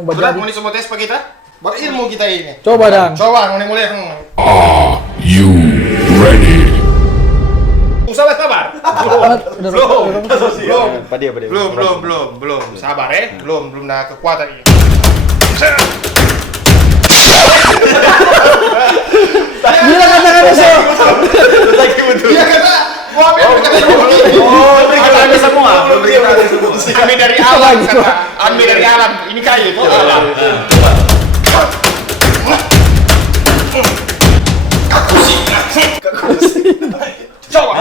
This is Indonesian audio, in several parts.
obat Sudah, jadi. mau semua tes pak kita? Berilmu kita ini. Coba dang. Coba, mulai. Are you ready? Sabar. Belum. Sabar belum ada kekuatan ini. Gila kata-kata so. Iya kata, gua ambil kata Kata semua. ambil dari alam kata, ambil dari alam. Ini kayu itu alam. Coba.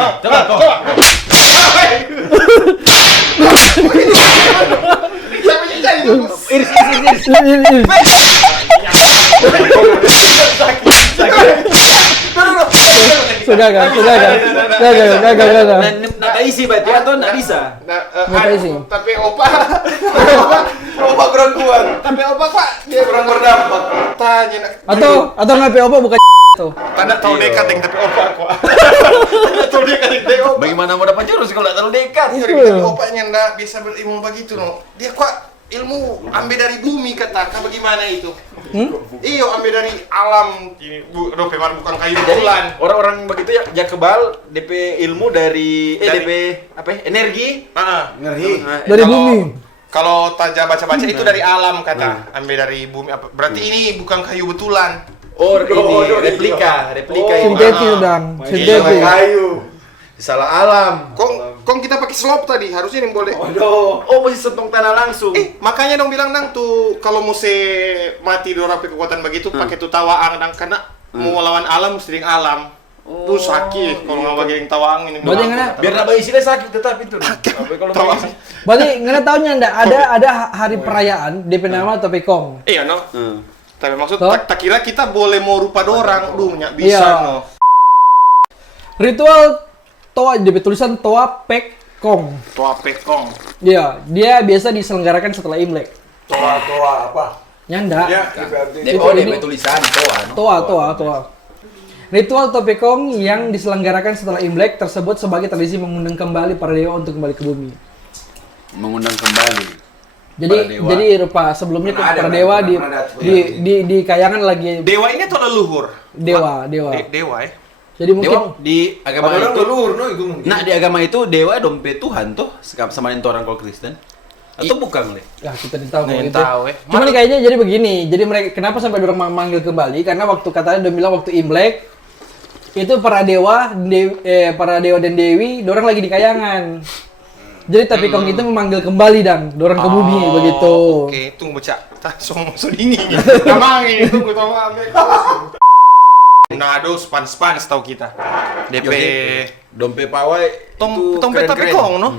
Iris. Sudah kan. Nggak isi berarti atau nggak bisa? Nggak isi. Tapi opa kurang kuat. Tapi opa pak dia kurang berdampak. Tanya. Atau ngapain apa bukan tuh. Tanda tahu dekat dengan tapi opa kok. Tahu dekat dengan opa. Bagaimana mau dapat jurus kalau nggak terlalu dekat? Tapi opanya nggak bisa berilmu begitu no. Dia kok ilmu ambil dari bumi kata, bagaimana itu? Iyo ambil dari alam. Ini bukan kayu bulan. Orang-orang begitu ya kebal DP ilmu dari DP apa? Energi. Ngeri. Dari bumi. Kalau Taja baca-baca itu dari alam kata, ambil dari bumi apa? Berarti ini bukan kayu betulan. Ini replika Sintetis dang. Sintetis. kayu. Salah alam. Kong kita pakai slop tadi, harusnya yang boleh. Oh, masih sentuh tanah langsung. Makanya dong bilang nang tuh kalau mau mati dorang kekuatan begitu pakai tuh tawaang dang karena mau lawan alam mesti dengan alam. Tuh sakit kalau nggak bagi yang tawaang ini. Berarti ngana. Biar nggak isinya sakit tetap itu. Kalau Tawaang. Berarti ngana tahunya ndak ada hari perayaan DP nama Topikong. Iya no. Tapi maksud tak kira kita boleh mau rupa dorang, nyak bisa Iya. no. Ritual Toa DP tulisan Toa Pekong. Toa pekong. Iya, dia biasa diselenggarakan setelah Imlek. Toa apa? Nyanda. DP tulisan Toa. Ritual Topikong yang diselenggarakan setelah Imlek tersebut sebagai tradisi mengundang kembali para dewa untuk kembali ke bumi. Mengundang kembali. Jadi rupa sebelumnya tuh para dewa di kayangan lagi Dewa ini atau leluhur? dewa. Dewa ya. Jadi mungkin Dewa di agama Orang itu. leluhur no itu mungkin. Nah, di agama itu dewa dompet Tuhan tuh sama orang kalau Kristen. Atau bukan, Le? ya kita tidak tahu kalau Nggak itu. tahu, Cuman kayaknya jadi begini. Jadi mereka kenapa sampai orang manggil kembali? Karena waktu katanya udah bilang waktu Imlek itu para dewa dan dewi dorang lagi di kayangan. Jadi Topikong itu memanggil kembali dan dorang ke bumi begitu. Oke, tunggu cak. Langsung ini. Namang ini tunggu ambil. Nado span tahu kita. DP Dompet pawai Tompet Topikong no.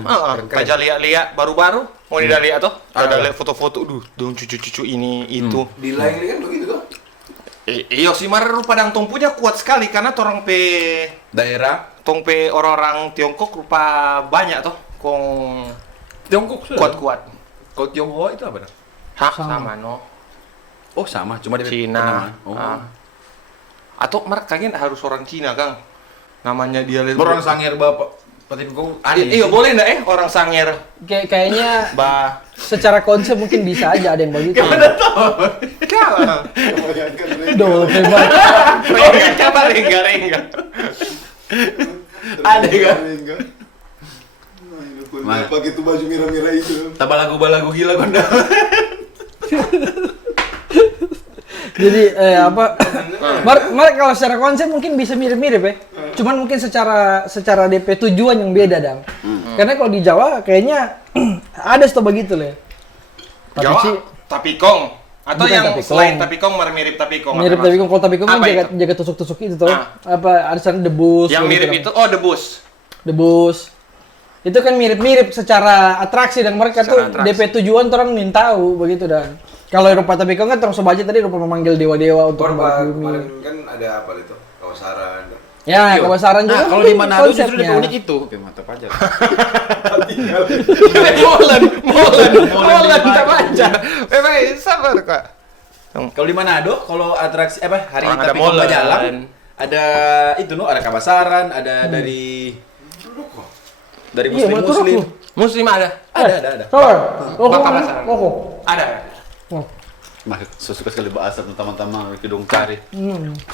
Aja lihat baru-baru. Mau tidak lihat tuh? Ada lihat foto-foto dong cucu-cucu ini itu. Di lain kan begitu tuh. Iya sih mar padang tompunya kuat sekali karena orang daerah tongpe orang-orang Tiongkok rupa banyak tuh. Kong Tiongkok kuat-kuat. Kalau Tionghoa itu apa? Hah, sama no. Oh, sama, cuma di Cina. Oh. Atau kayaknya harus orang Cina, Kang. Namanya dia Orang Sangir Bapak Topikong aneh. Iya, boleh enggak orang Sangir? Kayaknya Bah. secara konsep mungkin bisa aja ada yang begitu. Kalah. Duh, hebat. Coba rengga. Ada kan? Pakai tuh baju merah-merah itu. Tambah lagu-lagu gila konda. Jadi Mark kalau secara konsep mungkin bisa mirip-mirip ya. Cuman mungkin secara DP tujuan yang beda dang. Karena kalau di Jawa kayaknya ada stop begitu lah. Tapi Jawa, sih Tapikong. Atau Bukan yang Tapikong. selain Tapikong mirip Tapikong. mirip Tapikong. Kalau Tapikong kan Apa jaga tusuk-tusuk itu tuh. Ah. Apa ada sana debus. Yang mirip itu debus. Debus. Itu kan mirip-mirip secara atraksi dan mereka tuh Secara atraksi. DP tujuan orang ingin tahu begitu dan. Kalau Eropa Tapikong kan terus sobaca tadi rupa memanggil dewa-dewa untuk kembali ke bumi. Kemarin kan ada apa itu? Kawasaran. Ya, kebesaran juga. Nah, kalau di Manado justru lebih unik itu. Oke, mantap aja. Molen tak baca. Sabar Kak. Kalau di Manado, kalau atraksi hari Orang ada Topikong molen. berjalan, ada itu ada kabasaran, ada dari Iya, menurut muslim. aku. Muslim ada. Ada. Sabar. Bapak pasaran. Oh. Ada. Oh. Suka sekali bahasa teman-teman kedong cari.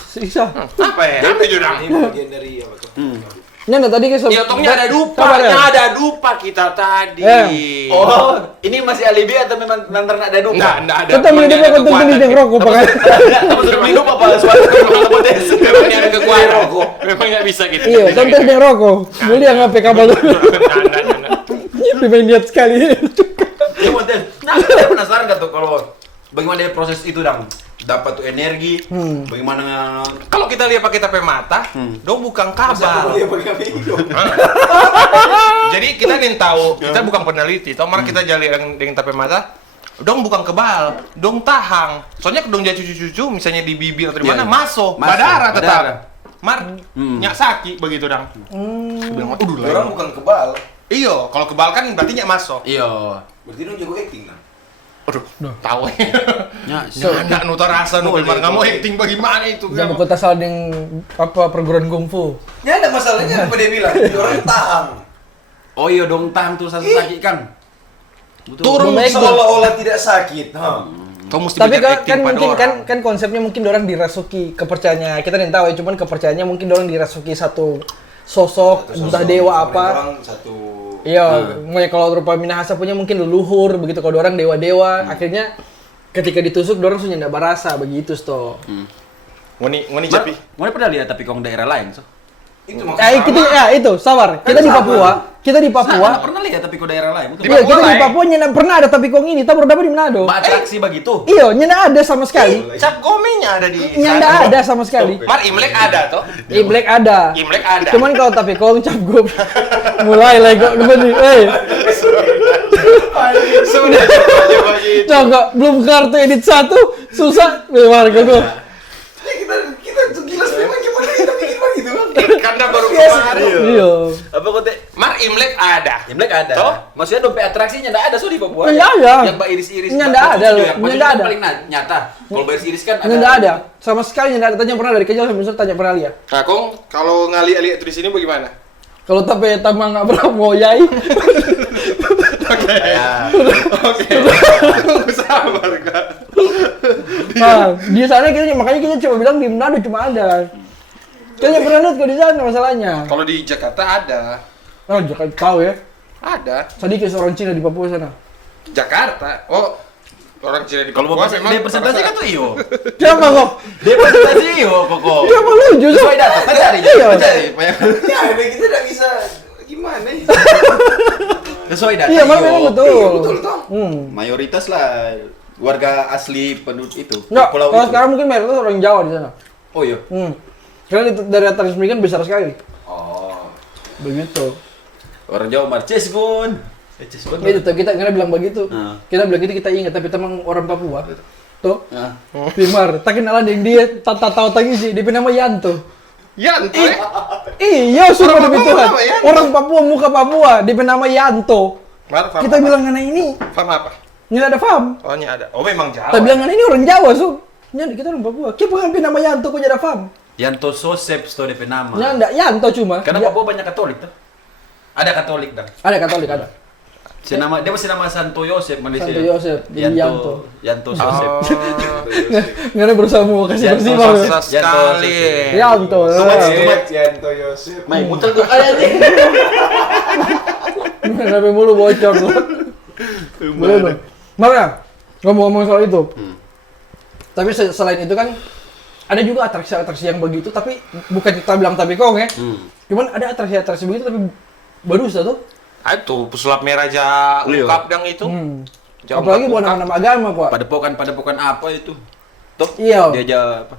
Sisa. Apa ya? Apa itu dong? Ini bagian dari apa tuh? Ini tadi ke Ya tongnya ada dupa, Kabar ya? ada dupa kita tadi. Oh, ini masih alibi atau memang nanti ada dupa? Enggak ada. Kita beli dia kok tuh yang rokok pakai. Kamu sudah beli dupa apa? Suatu kalau potes. Memang ada kekuatan. Memang nggak bisa gitu. Iya, tonton yang rokok. Beli yang HP kabel dulu. Ini main niat sekali. Ya potes. Nah, saya penasaran gak tuh kalau bagaimana dia proses itu dong? Dapat tuh energi, bagaimana Kalau kita lihat pakai tape mata, dong bukan kabel. Iya, pakai HP itu. Jadi kita ingin tahu, kita bukan peneliti, toh mari kita jali dengan tape mata, dong bukan kebal, dong tahang. Soalnya dong jadi cucu-cucu, misalnya di bibir atau di mana, masuk, badara tetap. Mar, nyak sakit begitu dong. Bilang, Orang bukan kebal. iyo, kalau kebal kan berarti nyak masuk. Iya. Berarti lu jago acting nah. Aduh, tahu Ya, nggak nutar rasa nu, Mar, kamu acting bagaimana itu? Jangan kota salah dengan apa perguruan kungfu. Ya ada masalahnya apa dia bilang? Dia orang tahang. Oh iya dong tahan tuh sakit kan. Betul. Turun Baik, seolah-olah tidak sakit. Kamu mesti Tapi belajar kan, acting kan pada mungkin orang. kan konsepnya mungkin orang dirasuki kepercayaannya. Kita tidak tahu ya, cuman kepercayaannya mungkin orang dirasuki satu sosok, entah dewa apa. Orang satu. Iya, makanya kalau rupa Minahasa punya mungkin leluhur begitu, kalau orang dewa-dewa, akhirnya ketika ditusuk orang sudah tidak berasa begitu sto. Ngoni cepi. Mana pernah lihat tapi kong daerah lain so? Itu maksudnya. Itu sabar. Kita di Papua, kita di Nggak Papua. pernah lihat tapi kok daerah lain. Betul. Iya, Papua kita di lah, Papua nyana pernah ada tapi kong ini, tak dapat di Manado. Atraksi begitu. Iya, nyana ada sama sekali. Cap gomenya ada di Nyana ada sama sekali. Mar, Imlek ada toh? Imlek ada. Imlek ada. Cuman kalau tapi kong cap gue mulai lagi kok gini. Sudah coba gitu. Coba belum kartu edit satu susah warga gue. Kita tuh gila memang gimana kita bikin begitu kan? Karena baru kemarin. Iya. Apa kok teh? Mar, Imlek ada. Imlek ada. Toh? Maksudnya dompet atraksinya enggak ada so di Papua. Nggak ada. Yang Mbak iris-iris. Nggak Mbak ada, Tujuh ya? nggak Maksudnya ada. paling nyata. Kalau Mbak iris kan ada. Nggak ada, sama sekali nggak ada. Tanya pernah dari kecil sampai besar tanya pernah lihat. Nah, Kong, kalau ngali-ali itu di sini bagaimana? Kalau tapi tamang nggak pernah moyai. Oke. Sabar, Kak. Nah, di sana kita makanya kita cuma bilang di Manado cuma ada. Kayaknya pernah lihat kalau di sana masalahnya. Kalau di Jakarta ada. Oh, jangan tahu ya. Ada. Sedikit orang Cina di Papua sana. Jakarta. Oh, orang Cina di Kalau Papua mau presentasi kan tuh iyo. Siapa kok? Dia presentasi iyo kok. Siapa lu justru? Sesuai data, kan cari. Iya. Cari. Ya, kita tidak bisa gimana ya? Sesuai data. Iya, memang iyo. betul. Iya, betul toh. Mayoritas lah warga asli penduduk itu. Enggak, Pulau kalau itu. sekarang mungkin mayoritas orang Jawa di sana. Oh iya. Karena dari transmisi kan besar sekali. Oh. Begitu. Orang Jawa marces gun. Gun. Itu tuh kita bilang begitu. Ah. Kita bilang gitu kita ingat tapi teman orang Papua. Tuh. Ah. Timar, tak kenalan yang dia tahu tadi sih, dia nama Yanto. Yanto, eh? Iya, sumpah Orang demi Papua Tuhan. nama Yanto. Orang Papua muka Papua, dia nama Yanto. Mar, farm Kita apa? bilang ngana ini, Farm apa? ini ada farm. Oh, ini ada. Oh, memang Jawa. Kita bilang ngana ini orang Jawa, so. Nyanda kita orang Papua. Kita pengen nama Yanto kok jadi farm. Yanto Sosep sto DP nama. Nyanda Yanto cuma. Karena Ya- Papua banyak Katolik tuh. Ada Katolik dah. ada Katolik ada. Senama dia masih nama Santo Yosef Malaysia. Santo Yosef, jadi Yanto. Yanto Sosep. Ngana berusaha mau kasih Yanto bersih banget. Susah sekali. Yanto. Yanto Yosef. Mai muter tuh ada nih. Sampai mulu bocor tuh. Boleh dong. Makanya ngomong-ngomong soal itu. Tapi selain itu kan ada juga atraksi-atraksi yang begitu tapi bukan kita bilang tapi kong ya. Cuman ada atraksi-atraksi begitu tapi baru tuh. Itu pesulap merah aja ungkap dang itu. Jauh Apalagi bukan ungkap. nama agama, Pak. Padepokan apa itu? Tuh. Iya. Dia aja apa?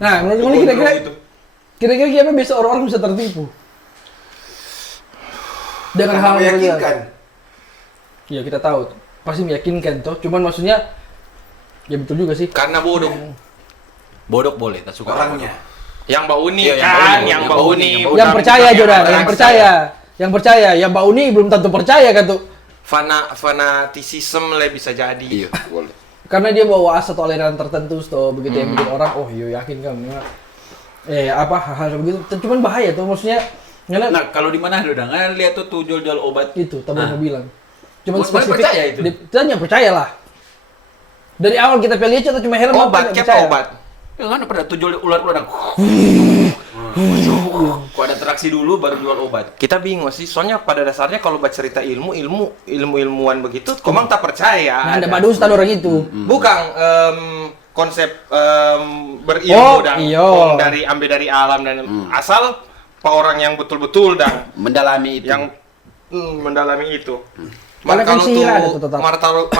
Nah, menurut kamu kira-kira siapa bisa orang-orang bisa tertipu? Dengan hal yang meyakinkan. Iya, kita tahu. Pasti meyakinkan toh. Cuman maksudnya ya betul juga sih. Karena bodoh. Bodok boleh, tak suka Orangnya. Yang Mbak Uni Iya, yang kan, Mbak Uni, yang yang Mbak Mbak Uni. Uni. bukan- Yang percaya bukan Jodan, yang atraksi. percaya. Yang percaya, yang Mbak Uni belum tentu percaya kan tuh. Fanatisisme lah bisa jadi. Iya, boleh. Karena dia bawa asal atau aliran tertentu toh begitu yang bikin orang oh iya yakin kan. Apa hal-hal begitu. Cuman bahaya tuh maksudnya ngeliat Nah, kalau di mana udah nggak lihat tuh jual-jual obat. itu, tadi mau bilang. Cuman Mas, mana spesifik percaya itu? Tanya percaya lah. Dari awal kita pilih aja cuma helm Obat, tidak kayak percaya. obat. Ya kan pada tuh jual ular-ular. Kok ada traksi dulu baru jual obat. Kita bingung sih, soalnya pada dasarnya kalau baca cerita ilmuwan begitu, komang tak percaya. Nah, ada badusta orang itu. Bukan konsep berilmu Oh, dan iya. ambil dari alam dan asal orang yang betul-betul dan Mendalami itu. yang mendalami itu. Karena kan Kalau sihir ada tuh, tuh tetap.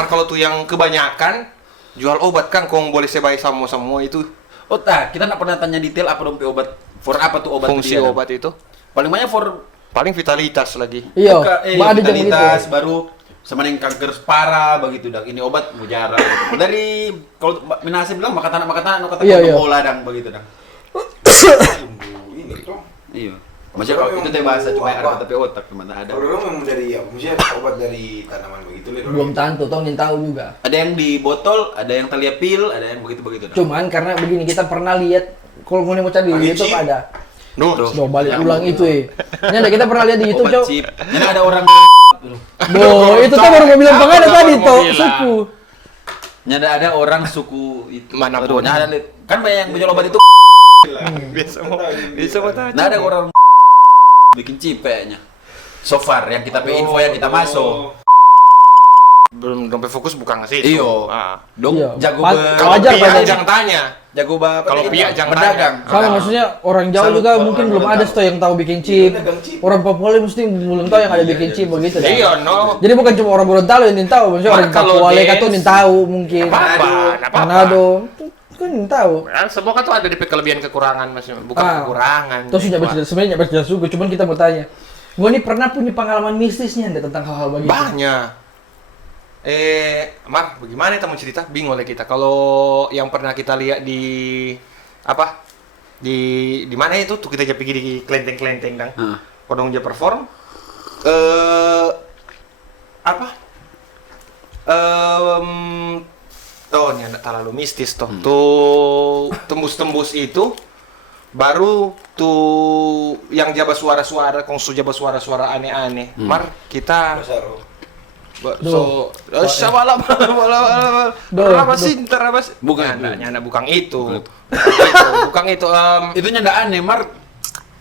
kalau tuh yang kebanyakan jual obat kan, kong boleh sebaik semua itu Oh, kita nggak pernah tanya detail apa dong obat. For apa tuh obat fungsi itu dia, obat itu. Paling banyak for Paling vitalitas lagi. Iya, ada jam vitalitas gitu. baru sama yang kanker parah begitu dah. Ini obat mujarab. Dari kalau Minasi bilang makan tanah kata Iya. bola dang begitu dang. Ini toh. Iya. Maksudnya kalau itu teh bahasa cuma ada tapi otak cuma tak ada. Kalau orang memang dari ya, maksudnya obat dari tanaman begitu lah. Belum tentu, toh ingin tahu juga. Ada yang di botol, ada yang terlihat pil, ada yang begitu-begitu. Cuman karena begini kita pernah lihat kalau mau mau cari di Pakai YouTube chip. ada. Duh, Duh, balik ulang itu Ini ada kita pernah lihat di YouTube, Obat Cok. chip. Ini ada orang Duh, itu tuh baru mau bilang pengen tadi, Baru mau toh, bilang. suku. ada orang suku itu. Manapun. Nah, ada kan banyak yang menjual obat itu. bisa mau tanya. Nah, ada orang bikin chip kayaknya. So far yang kita info yang kita masuk. Belum sampai fokus bukan ke situ. Iyo. Ah. Dong Iya. jago Kalau Wajar, pihak Pak. jangan tanya. jago Kalau pihak jangan berdagang. tanya. Sama maksudnya orang jauh Salut juga orang mungkin orang belum ada tahu. tuh yang tahu bikin chip. Dagang chip. Orang Papua mesti belum tahu yang ada bikin chip begitu dah. Iya, no. Jadi bukan cuma orang Gorontalo yang ingin tahu, maksudnya Mak, orang kalau Papua dance- Leka tuh ingin tahu mungkin. Apa-apa, apa-apa. Manado, tuh kan ingin tahu. Ya, semua kan tuh ada di kelebihan kekurangan Mas, bukan kekurangan. Terus sudah baca sebenarnya nggak baca juga, cuman kita mau tanya. Gue ini pernah punya pengalaman mistisnya anda tentang hal-hal begitu. Banyak. Mar, bagaimana kita mau cerita? Bingung oleh kita. Kalau yang pernah kita lihat di apa? Di mana itu tuh kita pergi di kelenteng-kelenteng dang. Kodong dia perform. Apa? Oh, ini ada terlalu mistis toh. Tuh tembus-tembus itu baru tuh yang jabat suara-suara, kongsu jabat suara-suara aneh-aneh. Mar, kita Duh. Syawala Duh, apa sih? Ntar apa sih? Bukan. Nyana bukan itu. Bukan itu. Itu nyanda aneh, Mar.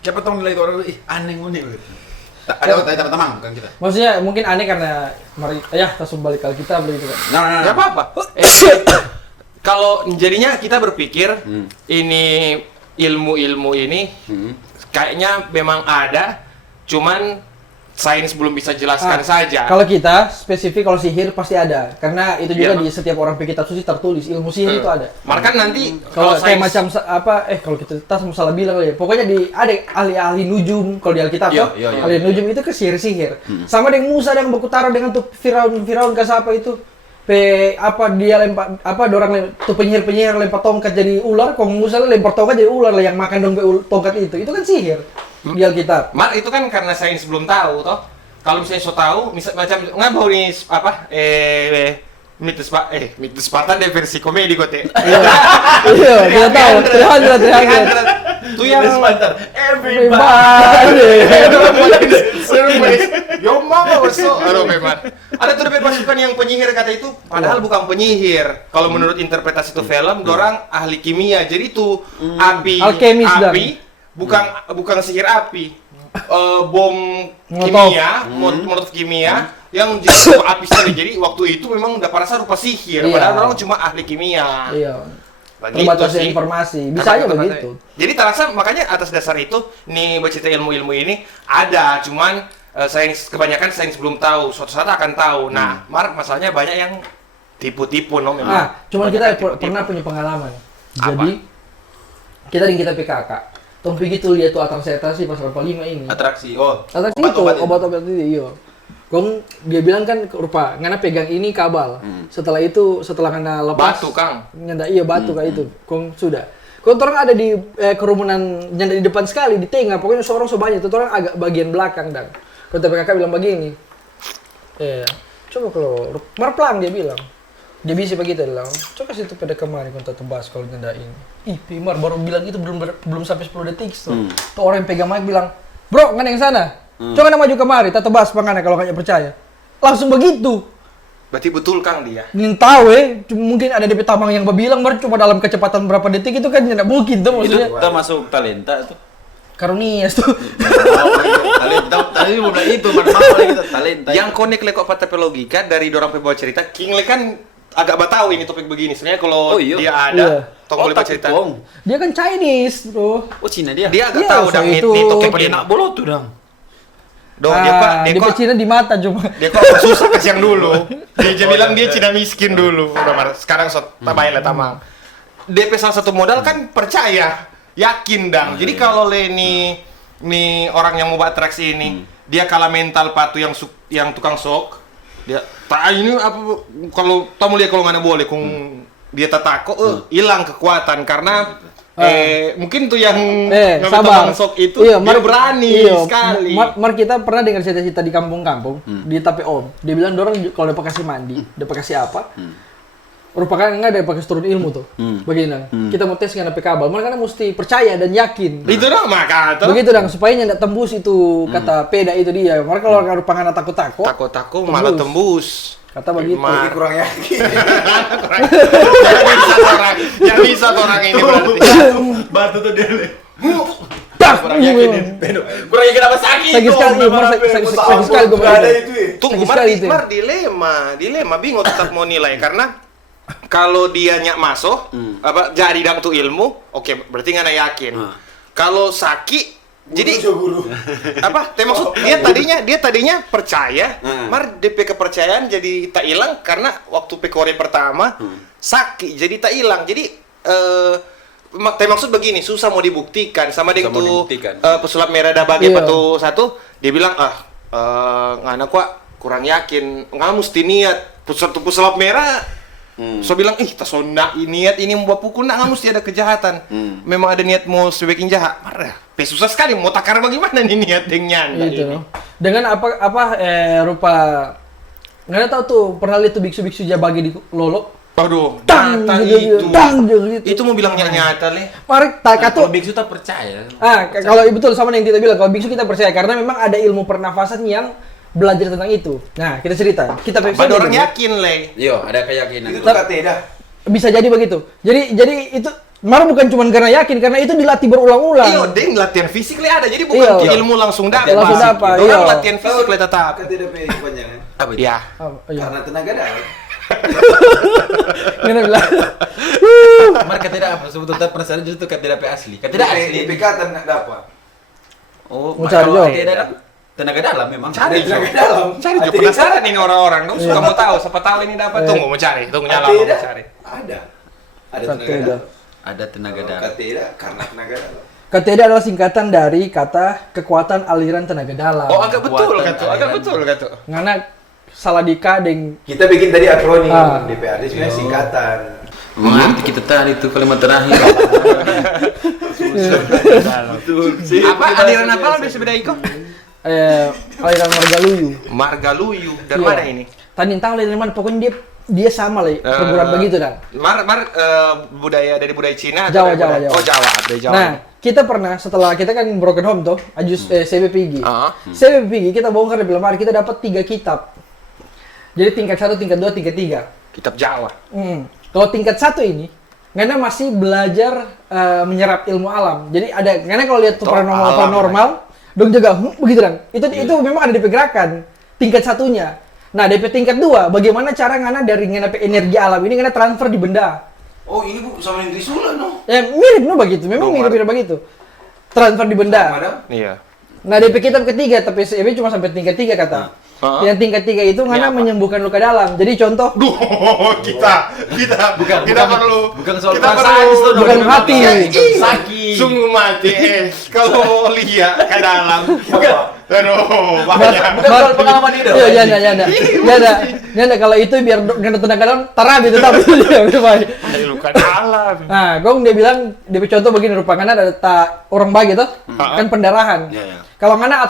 Siapa tahu nilai itu orang ih aneh ngene gitu. Ada teman-teman bukan kita. Maksudnya mungkin aneh karena mari ya langsung balik ke kita begitu kan. Nah. Gak apa-apa. Kalau jadinya kita berpikir ini ilmu-ilmu ini kayaknya memang ada, cuman sains belum bisa jelaskan saja. Kalau kita spesifik kalau sihir pasti ada, karena itu juga Iya. di setiap orang kitab suci tertulis ilmu sihir itu ada. Maka nanti Kalau kayak sains- macam kalau kita salah bilang ya, pokoknya ada ahli-ahli nujum kalau di Alkitab Iya, toh, iya, iya. ahli nujum itu ke sihir-sihir. Sama dengan Musa yang berkutara dengan tuh Firaun ke siapa itu. Dia lempar tuh penyihir lempar tongkat jadi ular, kok Musa lempar tongkat jadi ular lah yang makan dong tongkat itu. Itu kan sihir di Alkitab. Mar, itu kan karena sains belum tahu toh. Kalau misalnya so tahu, macam nggak mau nih apa mitos Spartan deh versi komedi kok teh. Iya, kita tahu. 300. Itu yang Yo mama so, aduh memang. Ada tuh pasukan yang penyihir kata itu, padahal bukan penyihir. Kalau menurut interpretasi itu film, dorang ahli kimia. Jadi itu Alkemis dan. bukan sihir api. Bom Molotov. kimia, molotov kimia yang jadi api sekali. Jadi waktu itu memang udah parasa rupa sihir. Iya. Padahal orang cuma ahli kimia. Iya. Begitu Terbatasnya sih. informasi. Bisa aja begitu. Jadi terasa makanya atas dasar itu nih bercerita ilmu-ilmu ini ada, cuman sains kebanyakan sains belum tahu, suatu saat akan tahu. Nah, Mark masalahnya banyak yang tipu-tipu no memang. Cuman Banyak kita yang tipu-tipu. pernah punya pengalaman. Apa? Jadi kita PKK. Tong pergi tuh lihat tuh atraksi pasar 45 ini. Atraksi. Oh. Atraksi itu obat-obat itu, iya. Kong dia bilang kan rupa ngana pegang ini kabal. Setelah ngana lepas Batu, Kang. Nyanda iya batu kayak itu. Kong sudah. Kong orang ada di kerumunan nyanda di depan sekali di tengah. Pokoknya seorang banyak. Tuh orang agak bagian belakang dan. Kong PKK bilang begini. Coba kalau marplang dia bilang. Dia bisa begitu dia bilang. Coba situ pada kemarin kau tebas kalau nyanda ini. Ih, Pimar baru bilang itu belum sampai 10 detik tuh. Tuh orang yang pegang mic bilang, "Bro, ngana yang sana." Coba maju kemari, tak tebas pangana kalau nggak percaya. Langsung begitu. Berarti betul Kang dia. Ingin tahu mungkin ada DP tamang yang bilang baru cuma dalam kecepatan berapa detik itu kan tidak mungkin tuh Itu maksudnya. termasuk talenta tuh. Karunias tuh. Talenta tadi mau bilang itu mana kita talenta. Yang konek lekok patah logika dari dorang bawa cerita, King Le kan agak batau ini topik begini. Sebenarnya kalau Oh, iya. dia ada, Iya. tong boleh baca cerita. Dia kan Chinese, bro. Oh Cina dia. Dia agak Iya, tahu so dang itu- ini topik Dia ini. nak bolot tuh dong. Doh, dia DP kok Cina di mata cuma. dia kok susah kasih yang dulu. Dia bilang dia Cina miskin dulu. Udah marah. Sekarang tabaylah tamang. DP salah satu modal kan percaya, yakin dang. Jadi kalau Leni nih orang yang mau buat atraksi ini, dia kalah mental patu yang tukang sok. Dia tak ini apa kalau tamu lihat kalau mana boleh dia tak takut hilang kekuatan karena mungkin tuh yang ngambil sabar. tambang sok itu Iya, dia berani sekali. Mar kita pernah dengar cerita-cerita di kampung-kampung di Tape Om. Dia bilang dorang kalau dia pakai mandi, dia pakai apa? Merupakan enggak ada pakai turun ilmu tuh. Begini, kita mau tes dengan HP kabel, makanya mesti percaya dan yakin. Itu dong maka Begitu dong, supaya tidak tembus itu kata peda itu dia. Makanya kalau merupakan takut-takut, takut malah tembus. kata begitu. Tapi kurang yakin. Yang bisa orang ini berarti. Batu tuh dia. Tak, Kurang yakin. Kurang yakin apa sakit? sakit sekali, Mar, sakit sekali gue Nggak ada itu ya. Tunggu, Sakit sekali itu ya. Mar dilema, bingung tetap mau nilai karena kalau dia nyak masuk, apa jadi dang tuh ilmu, oke berarti nggak yakin. Kalau sakit, jadi Guru. apa? Maksud dia tadinya percaya, Mar DP kepercayaan jadi tak hilang karena waktu pekore pertama sakit jadi tak hilang. Jadi maksud begini, susah mau dibuktikan sama dengan Susah mau tuh dibuktikan. pesulap merah dah bagi Iya. patu satu, dia bilang ngana kuat kurang yakin, nggak mesti niat pesulap merah. So bilang, tasona niat ini membuat pukul, nggak mesti ada kejahatan. Memang ada niat mau sebagian jahat. Marah, susah sekali mau takar bagaimana nih niat dengan Gitu ini. loh. Dengan rupa nggak tahu tuh pernah lihat tuh biksu-biksu jabagi di Lolo. Aduh, Tang, nyata gitu, itu. tang, gitu. Itu mau bilang nyata leh. Mari tak Kalau tuh. biksu tak percaya. Kalau betul sama yang kita bilang, kalau biksu kita percaya karena memang ada ilmu pernafasan yang belajar tentang itu. Nah, kita cerita. Kita Pada orang yakin leh. Yo, ada keyakinan. Itu tuh kateda. bisa jadi begitu. Jadi itu Mar bukan cuma karena yakin, karena itu dilatih berulang-ulang. Iya, deng latihan fisik leh ada. Jadi bukan Iya. ilmu langsung dapat. Langsung dapat, Orang iya. latihan fisik leh tetap. Kateda pe kepanjangan. Apa itu? Ya. Oh, iya. Karena tenaga dalam. Gimana bilang? Mereka tidak apa sebetulnya penasaran justru tidak asli. Tidak asli. DP kata nak dapat. Oh, Mau cari dong. tenaga dalam memang. Cari Tenaga Jo. dalam. Cari Jo, penasaran ini orang-orang dong suka mau tahu, siapa tahu ini dapat. Tunggu mau cari, tunggu nyala mau Kateda cari. ada. Ada Kateda. tenaga dalam. Ada tenaga Kalau dalam. Kateda karena tenaga dalam. Kateda adalah singkatan dari kata kekuatan aliran tenaga dalam. Oh, agak betul Kekuatan kan tuh, agak aliran. betul kan tuh. Ngana salah dika deng Kita bikin tadi akronim Ah. DPRD sebenarnya singkatan. Mengerti kita tadi itu kalimat terakhir. Apa aliran apa lo bisa beda iko? aliran Margaluyu. Margaluyu dari Iya. mana ini? Tadi tahu aliran mana, pokoknya dia sama lah, perguruan begitu dah. Budaya dari budaya Cina Jawa, atau dari budaya- Jawa. Oh, Jawa, budaya Jawa. Nah, kita pernah setelah kita kan broken home tuh, ajus CBPG. Ah. CBPG kita bongkar di lemari, kita dapat 3 kitab. Jadi tingkat 1, tingkat 2, tingkat 3. Kitab Jawa. Kalau tingkat 1 ini, Ngana masih belajar menyerap ilmu alam. Jadi ada, Ngana kalau lihat tuh Alam. paranormal, dong jaga, begitu kan. Itu memang ada DP gerakan. Tingkat 1-nya. Nah, DP tingkat 2, bagaimana cara Ngana dari Ngana energi alam ini Ngana transfer di benda. Oh ini bu sama yang Trisula no. Ya mirip no begitu, memang mirip-mirip begitu. Transfer di benda. Madam. Iya. Nah, DP kitab ketiga, tapi CB cuma sampai tingkat 3 kata. Yang tingkat 3 itu Ngana menyembuhkan luka dalam. Jadi contoh, Duh, kita perlu bukan soal kita perasaan perlu itu, bukan hati. Sakit. Sungguh mati kalau lihat ke dalam. Aduh, banyak. Bukan soal pengalaman itu. Iya, janda kalau itu biar Ngana tenaga dalam terapi tetap dia baik. Ada luka dalam. Nah, gong dia bilang, DP contoh begini rupa Ngana ada orang bagi tuh, kan pendarahan. Iya, iya. Kalau Ngana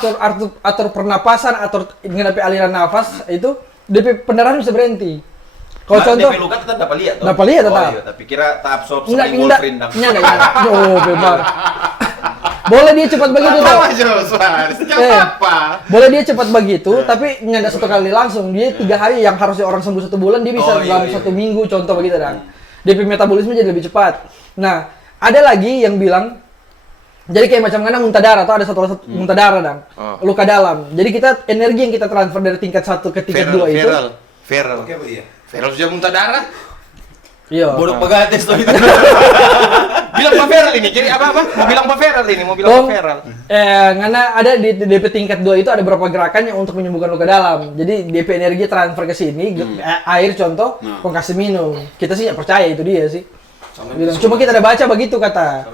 atur pernapasan, atur Ngana aliran nafas itu DP pendarahan bisa berhenti. Kalau contoh DP luka tetap dapat lihat. toh? Dapat lihat, Oh, tetap. iya, tapi kira tak absorb enggak seperti Wolverine. enggak. Oh, benar. Boleh dia cepat begitu tuh. Apa Joshua? Sejak Eh. apa? Boleh dia cepat begitu, tapi nggak satu kali langsung. Dia 3 hari yang harusnya orang sembuh 1 bulan, dia bisa Oh, iya, dalam iya. 1 minggu, contoh begitu dan. DP metabolisme jadi lebih cepat. Nah, ada lagi yang bilang, jadi kayak macam mana muntah darah, atau ada satu muntah darah dan luka dalam. Jadi kita energi yang kita transfer dari tingkat 1 ke tingkat 2 itu. Viral. Oke, Bu, iya. Viral sudah muntah darah. Iya. Bodoh pegates tuh itu. Bilang Pak Viral ini. Jadi apa-apa? Mau bilang Pak Viral ini, mau bilang Oh, Pak Viral. karena ada di DP tingkat 2 itu ada beberapa gerakan yang untuk menyembuhkan luka dalam. Jadi DP energi transfer ke sini, air contoh, kau kasih minum. Kita sih nggak percaya itu dia sih. Bilang, cuma kita ada baca begitu kata.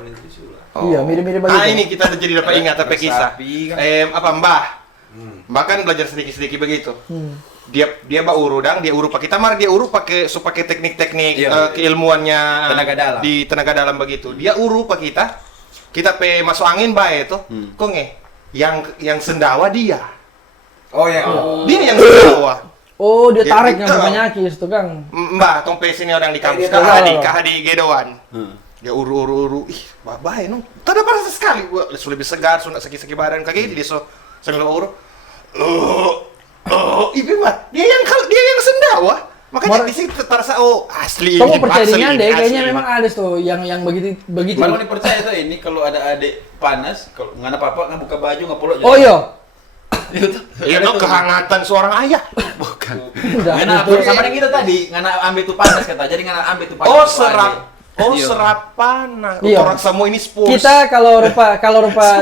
Iya, mirip-mirip begitu. Ah ini kita jadi dapat ingat apa kisah. Sapi kan. Apa Mbah? Mbah kan belajar sedikit-sedikit begitu. Dia uru dang, dia uru pakai tamar, dia uru pakai teknik-teknik Iya. keilmuannya Tenaga dalam. di tenaga dalam begitu. Dia uru pak kita pe masuk angin bae itu. Kok yang sendawa dia. Oh ya. Dia yang sendawa. Oh, dia Dia tarik gitu. yang penyakit itu kan. Mbah, tong pe sini orang di kampus Dia kahadi Gedowan. Dia uru. Ih, bae no. Tada parah sekali. Gua lebih segar, sudah sakit-sakit badan kaki dia so sambil uru. Ibu mah dia yang sendawa. Makanya di situ terasa asli Kamu ini, percaya asli dengan ini, deh, asli kayaknya ini. memang ada tuh yang begitu. Malah dipercaya tuh ini kalau ada adik panas, kalau nggak ada apa-apa nggak buka baju nggak polok. Oh iya. Iya no kehangatan seorang ayah. Bukan. Udah, Ngana itu. sama yang kita tadi, ngana ambil tuh panas kata. Jadi ngana ambil tuh panas. Oh tuh serap. adik. Oh Iya. serapan. Iya. Orang semua ini spurs. Kita kalau rupa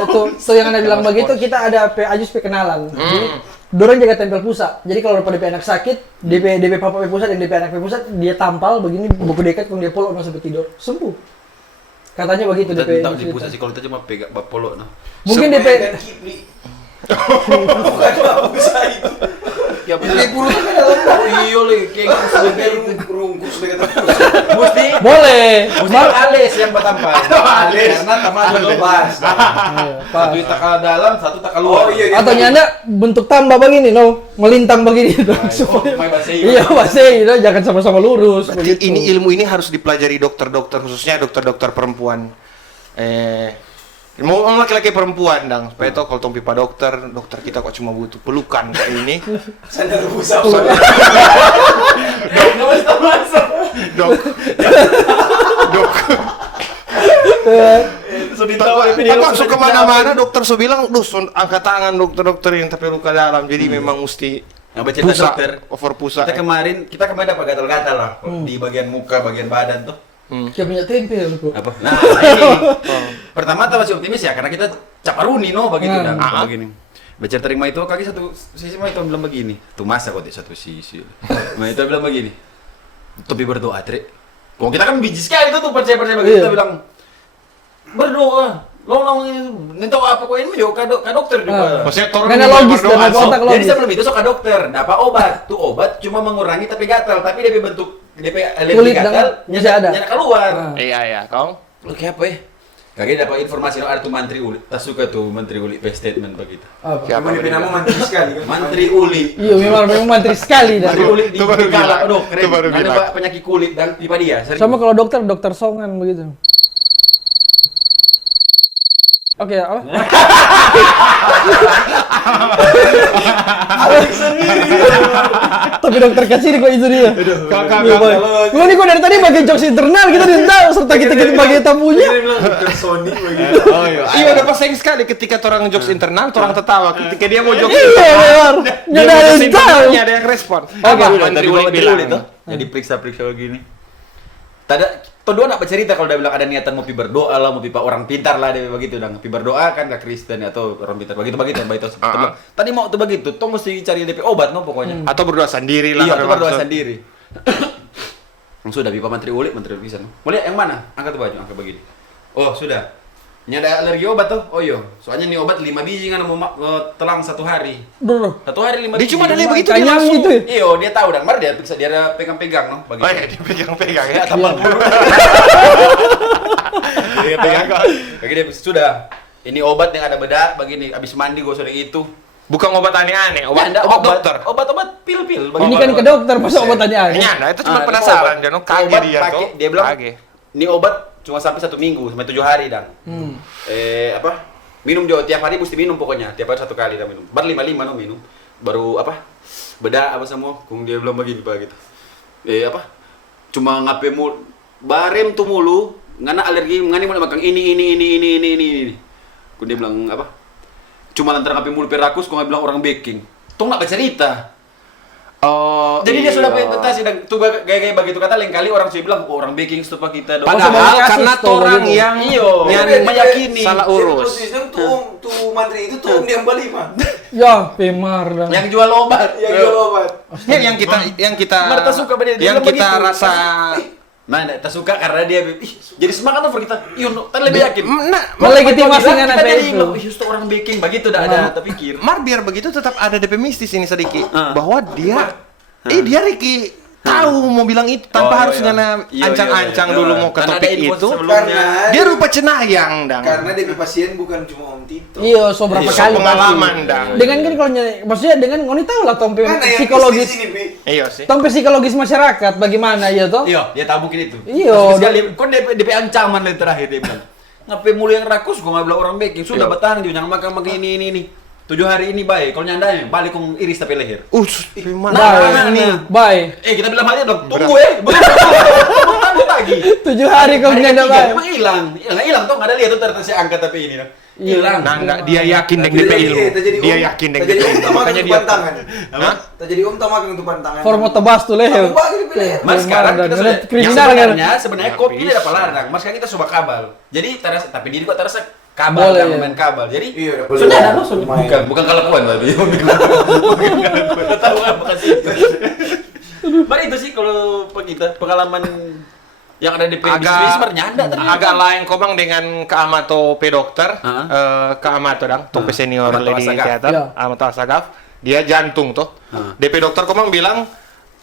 tuh yang anda bilang begitu, kita ada ajus kenalan. Jadi dorang jaga tempel pusat. Jadi kalau rupa DP anak sakit, DP papa pusat dan DP anak pusat, dia tampal begini buku dekat kemudian dia polok langsung sampai tidur. Sembuh. Katanya begitu Kita DP. tahu di pusat sih kalau kita cuma pegang bapolok no. Mungkin DP Dan Kipli. Bukan cuma bisa itu. Ya Jadi burung kan dalam Oh iya le, kayak sebagai rungkus sebagai terus. Mesti boleh. mesti alis yang bertampal. Alis. Karena tampal lepas. Satu tak dalam, satu tak keluar. Oh iya. Atau nyanda bentuk tambah begini, no, melintang begini. Supaya bahasa Iya, bahasa itu jangan sama-sama lurus. Berarti begitu. ini ilmu ini harus dipelajari dokter-dokter khususnya dokter-dokter perempuan. Mau laki-laki perempuan dang. Supaya tau kalau tong pipa dokter kita kok cuma butuh pelukan kayak ini. Sandal busa. Dok. Dok. Tak masuk kemana-mana dokter so bilang, duh angkat tangan dokter-dokter yang tapi luka dalam. Jadi memang mesti Yang bercerita pusa, dokter. over pusa. Kita kemarin dapat gatal-gatal lah di bagian muka, bagian badan tuh. Kayak punya tempel kok. Apa? Nah, ini. Pertama kita masih optimis ya karena kita caparuni no begitu dan begini. Baca terima itu kaki satu sisi mah itu bilang begini. Tuh masa kok di satu sisi. Nah, itu bilang begini. Tapi berdoa, Tri. Kok kita kan biji sekali tuh percaya-percaya begitu Iya. kita bilang berdoa. Long nih tahu apa kok ini juga ke dokter juga. Maksudnya turun Karena di logis berdoa. dan So, otak Jadi logis. sebelum itu sok ke dokter, dapat obat. Tuh obat cuma mengurangi tapi gatal, tapi dia bentuk DP Kulit gatal dan masih ada. nyana keluar. Ah. Iya, kau. Lu kayak apa ya? Kagak dapat informasi ada tuh Mantri Uli. Tak suka tuh Menteri Uli statement begitu. Apa? Siapa? Cuma DP nama mantri sekali kan. Mantri Uli. Iya, memang mantri sekali dah. Mantri Uli di Itu baru kala. bilang. Aduh, keren. Itu baru Ada bilang. Pak, penyakit kulit dan tipe dia. Sering. Sama kalau dokter songan begitu. Oke, apa? Tapi dokter kasih kok itu dia. Kakak. Gua nih kok dari tadi bagian jokes internal kita tidak tahu serta kita bagian tamunya. Dokter Sony begitu. Oh iya. Iya udah pasang sekali ketika orang jokes internal, orang tertawa. Ketika dia mau jokes Iya, internal, benar. dia Nyada mau ada jokes yang tahu. internalnya ada yang respon. Apa? Menteri Uli bilang. tuh. Jadi periksa-periksa begini. Tada Todo nak bercerita kalau dia bilang ada niatan mau pi berdoa lah, mau pi orang pintar lah dia begitu dan pi berdoa kan ke Kristen atau orang pintar begitu baik itu. Tadi mau tuh begitu, toh mesti cari DP obat no pokoknya. Atau berdoa sendiri lah. Iya, ada itu berdoa maksud. sendiri. Sudah pipa Menteri Uli bisa no. Mau lihat yang mana? Angkat tuh baju, angkat begini. Oh, sudah. Ini ada alergi obat tuh. Oh iya, soalnya ini obat 5 biji kan mau telang 1 hari. Duh. 1 hari 5 Dia biji. cuma ada begitu dia Kanyang langsung. gitu ya? Iya, dia tahu dan dia periksa dia ada pegang-pegang no Oh begitu. iya, dia pegang-pegang ya. Dia pegang. Bagi dia sudah. Ini obat yang ada bedak begini habis mandi gue sudah itu. Bukan obat aneh-aneh, obat, Ya, ada obat dokter. Obat-obat pil-pil. Ini kan ke dokter masa obatannya aja. Iya, nah itu cuma Ah, penasaran ini dia, no obat. kaget Obat dia pakai- tuh. dia bilang, Kaget. Ini obat cuma sampai 1 minggu, sampai 7 hari dan. Apa? Minum dia tiap hari mesti minum pokoknya. Tiap hari 1 kali dah minum. Bar 5 no minum. Baru apa? Beda apa semua. Kung dia bilang begini Pak gitu. Apa? Cuma ngape mulu barem tuh mulu, ngana alergi, ngani mau makan ini. Kung dia bilang apa? Cuma lantaran ngape mulu perakus, kung bilang orang baking. Tong nak bercerita. Oh, Jadi dia iya. sudah pentas dan tuh gaya-gaya begitu kata lain kali orang sih bilang orang baking stupa kita dong. Padahal kasus karena tuh orang begitu. yang Yang meyakini. salah urus. Tuh mantri itu tuh dia Bali mah. Ya, pemar dan. Yang jual obat. Yang jual obat. Ya, yang kita Marta suka pada dia yang bilang kita begitu. rasa Nah, tak suka karena dia jadi semangat tuh kita. Iya, kan lebih yakin. nah, Melegitimasi Kita kan apa jadi itu. bilang, itu orang baking begitu dah ada terpikir. Mar biar begitu tetap ada DP mistis ini sedikit bahwa dia Ah. dia Ricky tahu mau bilang itu tanpa Oh, harus iya. ngana Iya, ancang-ancang iya. dulu mau ke Karena ada topik info itu. sebelumnya. Dia rupa cenayang dang. Karena DP pasien bukan cuma Om Tito. Iya, so berapa Iya, kali pengalaman, pasti. Dang. Dengan kan kalau maksudnya dengan ngoni tahu lah tompe Kan yang psikologis. bisnis ini, Bi. Iya sih. Tompe psikologis masyarakat bagaimana ya toh? Iya, dia tahu mungkin itu. Iya, Maksud sekali, kok DP ancaman lain terakhir dia bilang. Ngapain mulu yang rakus, gua nggak bilang orang baking. Sudah Iya. bertahan dia, jangan makan ini. 7 hari ini baik, kalau nyandanya balik kong iris tapi leher. Gimana Bye. nih? Bye. Kita bilang aja dong, tunggu tunggu lagi. 7 hari kau Hari nyanda ketiga, bye. emang hilang toh, nggak ada lihat tuh ternyata si angka tapi ini dong. Hilang. Nah, enggak, dia yakin dengan DP ilmu. Dia yakin dengan DP ilmu. Makanya dia pantangan. Hah? Jadi Om tak makan untuk pantangan. Formo tebas tuh leher. Tambah lagi DP leher. Mas sekarang kita sudah kriminal yang kan. sebenarnya kopi ini ada larang. Mas sekarang kita coba kabel. Jadi terasa tapi diri kok terasa kabel Boleh, kan ya. main kabel. Jadi Iya, udah sudah boleh. ada lo sudah Lumayan. bukan kelakuan tadi. Bukan kelakuan. Tahu apa kasih. Baik itu sih kalau kita pengalaman yang ada di bisnis sebenarnya ada ternyata. agak lain komang dengan Kak Amato P dokter, Heeh. Kak Amato dang, Tompe senior Amato lady Asagaf. theater, Iya. Amato Asagaf, dia jantung tuh. Heeh. DP dokter komang bilang,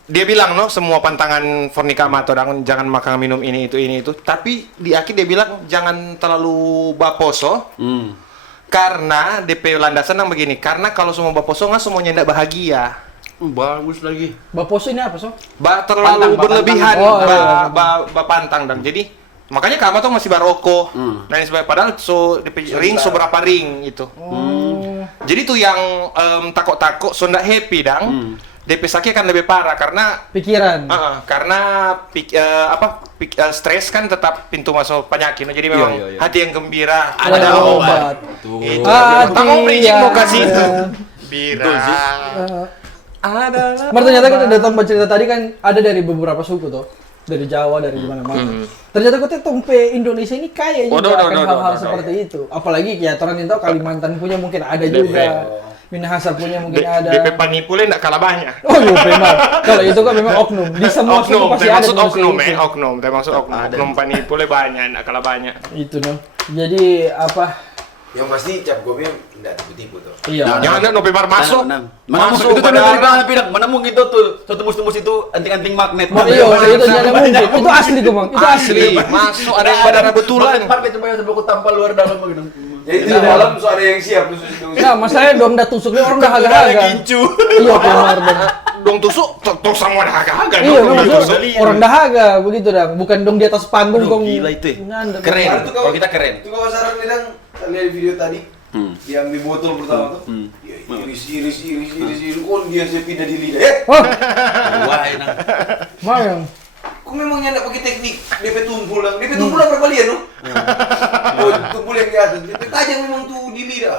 dia bilang no semua pantangan Fornika Amato dang jangan makan minum ini itu, tapi di akhir dia bilang jangan terlalu baposo. Karena DP landasan yang begini, karena kalau semua baposo nggak semuanya tidak bahagia. Bagus lagi. Baposo ini apa so? Terlalu Pantang, berlebihan, pantang. Oh, iya. pantang dan jadi makanya kamu tuh masih baroko. Nah, padahal DP ring berapa ring itu. Jadi tuh yang takut-takut so ndak happy dang. DP sakit akan lebih parah karena Pikiran. karena stres kan tetap pintu masuk penyakit. Nah, jadi memang Iya. hati yang gembira Ada obat. Tuh. Itu. Hati Tamu prinsip yang- mau kasih itu. Bira. Betul sih. Adalah. Mar ternyata kita datang cerita tadi kan ada dari beberapa suku tuh. Dari Jawa, dari mana-mana. Ternyata kota tompe Indonesia ini kaya juga akan hal-hal seperti itu. Apalagi ya orang yang tahu Kalimantan punya mungkin ada juga. Minahasa punya mungkin ada. DP panipule enggak kalah banyak. Oh iya memang. Kalau itu kan memang oknum. Di semua suku Oknum, pasti ada. termasuk manusia oknum itu. oknum, termasuk oknum. Oknum panipule banyak, enggak kalah banyak. Itu dong. Jadi apa? Yang pasti cap gue enggak tipu-tipu tuh. Iya. Jangan ada November masuk. Masuk itu tuh dari mana pindah? Mana mungkin tuh tembus-tembus itu anting-anting magnet. Iya, itu jangan mungkin. Itu asli kok, Bang. Itu asli. Masuk ada yang badan betulan. Magnet coba sebelum aku tampal luar dalam begitu. Jadi di dalam so ada yang siap terus itu. Nah, masalahnya dong udah tusuknya orang udah haga-haga. Gincu. Iya, benar dong. Dong tusuk, tok sama ada harga. Iya, maksudnya orang dahaga begitu dong. Bukan dong di atas panggung Aduh, dong. gila itu. Nyanda. Keren. Baru tuh Kalau kita keren. Tuh kalau saran bilang lihat video tadi. Yang di botol pertama tuh. Dia iris. Kok dia sepeda di lidah. Wah, Wah, enak. Mayang. Kok memangnya enggak pakai teknik DP tumpul lang. DP tumpul lang berapa lian, no? Oh, tumpul yang di atas. DP tajam memang tuh di lidah.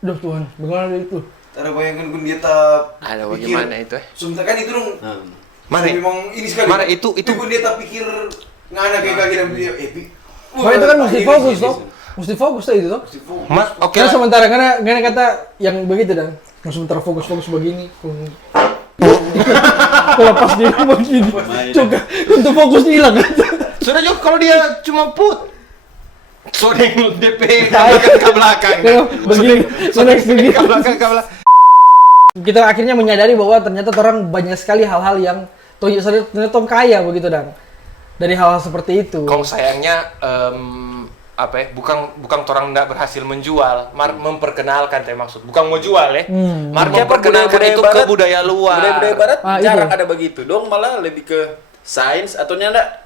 Duh Tuhan, bagaimana itu? Ada bayangkan kun dia tak Ada pikir. bagaimana itu Sebentar kan itu dong. Mari. Memang ini sekali. Mari, itu. Kun dia tak pikir ngana kayak kaki dan dia Wah, itu kan mesti fokus toh. Mesti fokus tuh itu toh. Mas, oke. Karena sementara karena kata yang begitu dan sementara fokus begini. Kalau pas dia begini, coba untuk fokus hilang. Sudah juga kalau dia cuma put. Sodeng DP ke belakang. Begini, begini. Ke belakang. Kita akhirnya menyadari bahwa ternyata orang banyak sekali hal-hal yang ternyata tong kaya begitu dan dari hal-hal seperti itu. Kong sayangnya bukan orang nggak berhasil menjual, memperkenalkan teh maksud, bukan mau jual ya, memperkenalkan itu ke budaya luar. Budaya barat Ah, jarang itu. ada begitu. Dong malah lebih ke sains atau nyanda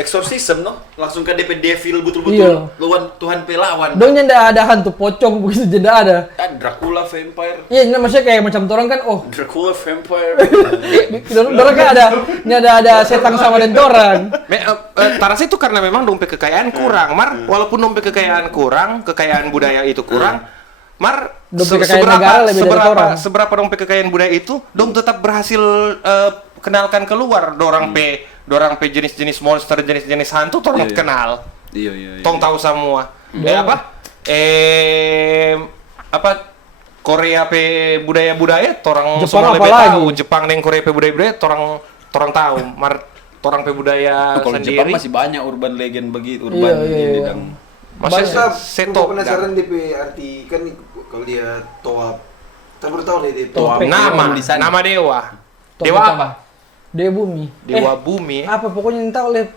exorcism no, langsung ke DP devil Iya. betul-betul lawan Tuhan pelawan. Dong nyanda ada hantu pocong begitu jeda ada. Dracula vampire. Iya, maksudnya kayak macam orang kan, oh, Dracula vampire. dorang kan ada setan sama dan orang. Taras itu karena memang dompet kekayaan kurang, Mar. Walaupun dompet kekayaan kurang, kekayaan budaya itu kurang, Mar, Dompet kekayaan negara lebih dari orang. seberapa dompet kekayaan budaya itu, dong tetap berhasil kenalkan keluar. Dorang pe jenis-jenis monster, jenis-jenis hantu, torang Iya. kenal. Iya. Tong tahu semua. Apa? Korea pe budaya-budaya, torang Jepang semua lebih apalagi? tahu. Jepang dan Korea pe budaya-budaya, torang tahu. Mar, torang pe budaya Kalau sendiri. Jepang masih banyak urban legend begitu, urban ini Iya. dan Maksudnya Masa setop penasaran DP arti kan kalau dia toa. Tak baru tahu deh dia Toa. toa. nama dewa. Topik Dewa apa? Dewa bumi. Dewa bumi. Apa pokoknya entah oleh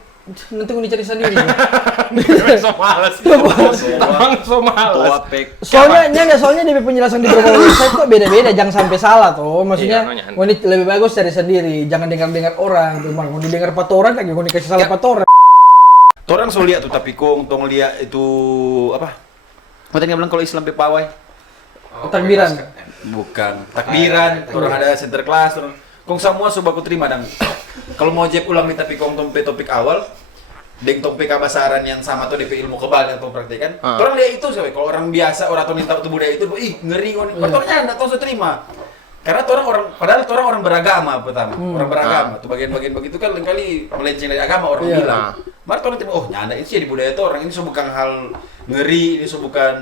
nanti gue dicari sendiri. So males. Emang so males. toapek. Soalnya di penjelasan di beberapa website kok beda-beda, jangan sampai salah toh. Maksudnya, Iya, ini lebih bagus cari sendiri, jangan dengar-dengar orang. Tuh, mau didengar 4 orang kan, gue dikasih salah 4 orang. Orang so lihat tuh tapi kong tong lihat itu apa? Mata bilang kalau Islam pe pawai. Takbiran. Bukan. Takbiran, orang ada center class, orang kong semua coba aku terima dan kalau mau jeb ulang nih tapi kong tompe topik awal deng tompe kabasaran yang sama tuh DP ilmu kebal yang tong praktekan. Orang lihat itu sih, kalau orang biasa orang tuh minta budaya itu, ih ngeri kok nih. Orangnya enggak tahu terima. Karena orang padahal orang beragama pertama, orang beragama. Tuh bagian-bagian begitu kan kali melenceng dari agama orang Iya. bilang. Mari orang terima, oh nyanda itu sih di budaya itu orang ini so bukan hal ngeri, ini so bukan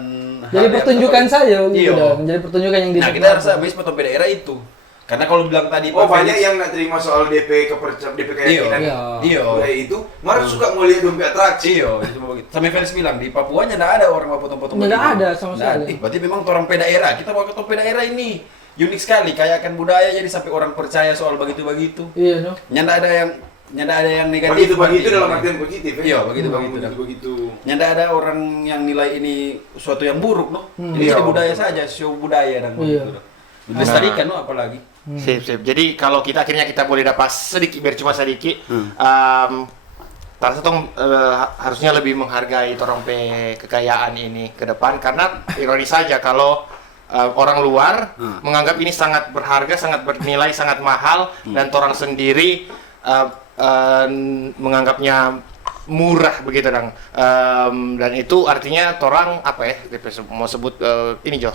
hal Jadi yang- pertunjukan saja gitu Iya. dan. Jadi pertunjukan yang Nah kita rasa habis foto daerah itu. Karena kalau bilang tadi Oh Pak banyak Felix- yang nggak terima soal DP DP keyakinan. Iya. Iya. Budaya itu, malah suka mau lihat dompet atraksi. Iya, itu begitu. Sampai Felix bilang di Papua nya nggak ada orang mau potong-potong. Nggak begini. ada sama Nggak sekali. ada. Berarti memang orang pe daerah. Kita bawa ke pe daerah ini unik sekali, kayakan budaya jadi sampai orang percaya soal begitu-begitu. Iya, no. Nyanda ada yang negatif. Begitu berarti. dalam artian positif ya. Iya, begitu. Begitu. Nyanda ada orang yang nilai ini suatu yang buruk, no. Jadi Iya. jadi budaya saja, show budaya dan Iya. begitu. Dilestarikan, no, apalagi. Sip. Jadi kalau kita akhirnya kita boleh dapat sedikit, biar cuma sedikit. Taras tong harusnya lebih menghargai orang pe kekayaan ini ke depan karena ironis saja kalau orang luar menganggap ini sangat berharga, sangat bernilai, sangat mahal dan orang sendiri menganggapnya murah begitu dong. Dan itu artinya orang apa ya? Mau sebut ini Jo.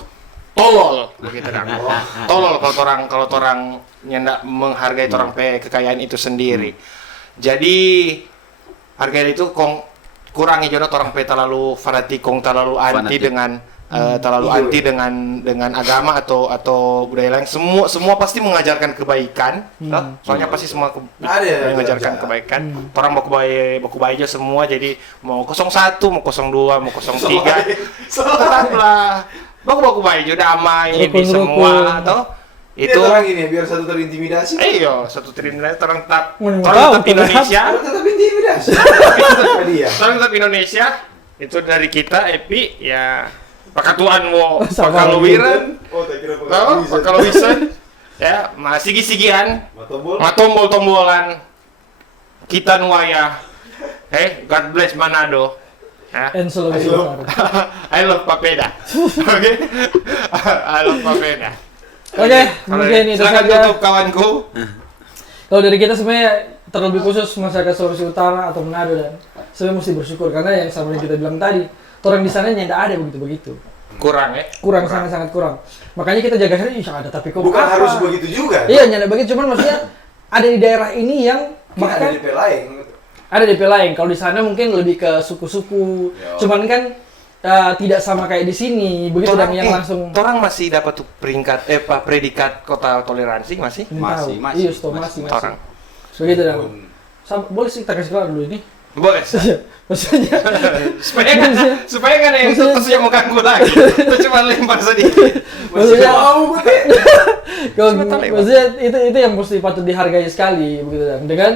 Tolol begitu dong. Tolol kalau orang nyanda menghargai orang pe kekayaan itu sendiri. Jadi harga itu kurangi jono orang pe terlalu fanatik, terlalu anti Fanatik. dengan terlalu anti dengan agama atau budaya lain. Semua pasti mengajarkan kebaikan, toh? Soalnya pasti semua Ada, mengajarkan ada. kebaikan. Orang mau baku aja semua, jadi mau 01, mau 02, mau 03, tetaplah baku aja damai di Rukun-rukun. semua, toh? Itu Itu orang ini biar satu terintimidasi. iya, satu terintimidasi orang tetap Mau orang tahu, tetap Indonesia. Harus tetap intimidasi. Sama dia. Orang tetap Indonesia. Itu dari kita Epi ya pakatuan wo Sama pakaluwiran. Oh, tak kira Tahu pakaluwisan. Ya, sigi-sigian, Matombol. matombol-tombolan. Kita nuaya. God bless Manado. Ya. And Sulawesi Utara. I love Papeda. Oke. I love Papeda. Oke, mungkin itu Silakan saja. tutup kawanku. Kalau dari kita sebenarnya terlebih khusus masyarakat Sulawesi Utara atau Manado dan sebenarnya mesti bersyukur karena yang sama yang kita bilang tadi, orang di sana tidak ada begitu. Kurang ya. Kurang sangat kurang. Makanya kita jaga serius ada tapi kok Bukan apa? harus begitu juga. Iya, nyanda begitu cuman maksudnya ada di daerah ini yang Kan ada bahkan DP lain. ada DP lain. Kalau di sana mungkin lebih ke suku-suku. Cuman kan tidak sama kayak di sini. Begitu dan yang langsung Orang masih dapat tuh peringkat predikat kota toleransi masih. Masih. Iya, masih. Orang. Begitu dan. Boleh sih kita kasih kelar dulu ini. Boleh. Maksudnya supaya kan yang Maksudnya- terus yang mengganggu lagi. Itu cuma lempar sedikit. maksudnya Mau gue. Sebentar lewat. maksudnya itu yang mesti patut dihargai sekali begitu dan dengan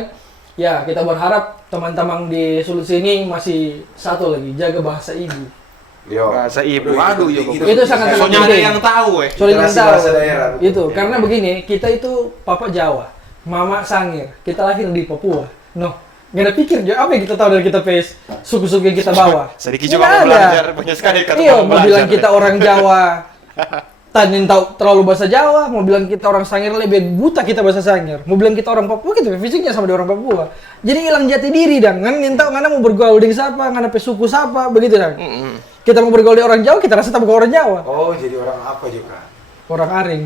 ya kita berharap teman-teman di Sulawesi ini masih satu lagi jaga bahasa ibu. Yo. Bahasa ibu. Aduh, iya, Itu sangat Soalnya ada penting. yang tahu Soalnya Literasi tahu. bahasa daerah. Itu karena begini kita itu papa Jawa, mama Sangir, kita lahir di Papua. No, Nggak ada pikir, Jo. Apa yang kita tahu dari kita face suku-suku yang kita bawa? Sedikit Nggak juga mau ada. belajar, banyak sekali kata Iya, mau mau belajar. bilang kita orang Jawa, tanyain tahu terlalu bahasa Jawa, mau bilang kita orang Sangir lebih buta kita bahasa Sangir, mau bilang kita orang Papua kita fisiknya sama dengan orang Papua. Jadi hilang jati diri dan yang tahu ngana mau bergaul dengan siapa, ngana pe suku siapa, begitu dan. Kita mau bergaul dengan orang Jawa, kita rasa tak bukan orang Jawa. Oh, jadi orang apa juga? Orang Aring.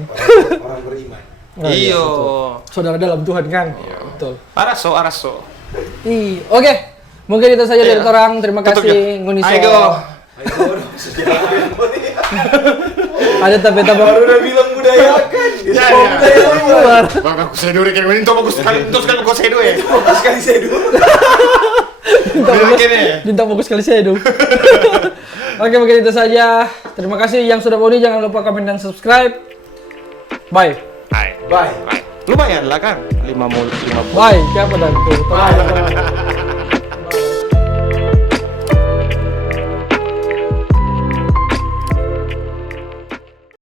Orang beriman. Nah, iya, Iyo. betul. Saudara dalam Tuhan kan. Betul. Araso. Oke. Mungkin itu saja dari Iya. orang. Terima Tutup, kasih Nguniso. Ayo. Ada tapi-tapi Baru udah bilang budayakan. Ya, Semua ya. budaya luar. Bang aku saya dulu kayak gini tuh bagus sekali. Terus kan kok saya dulu ya. Fokus kali saya dulu. Bintang fokus kali saya dong. Oke, mungkin itu saja. Terima kasih yang sudah mau jangan lupa komen dan subscribe. Bye. Bye. Lumayan lah kan 5 Bye. Siapa dan tuh?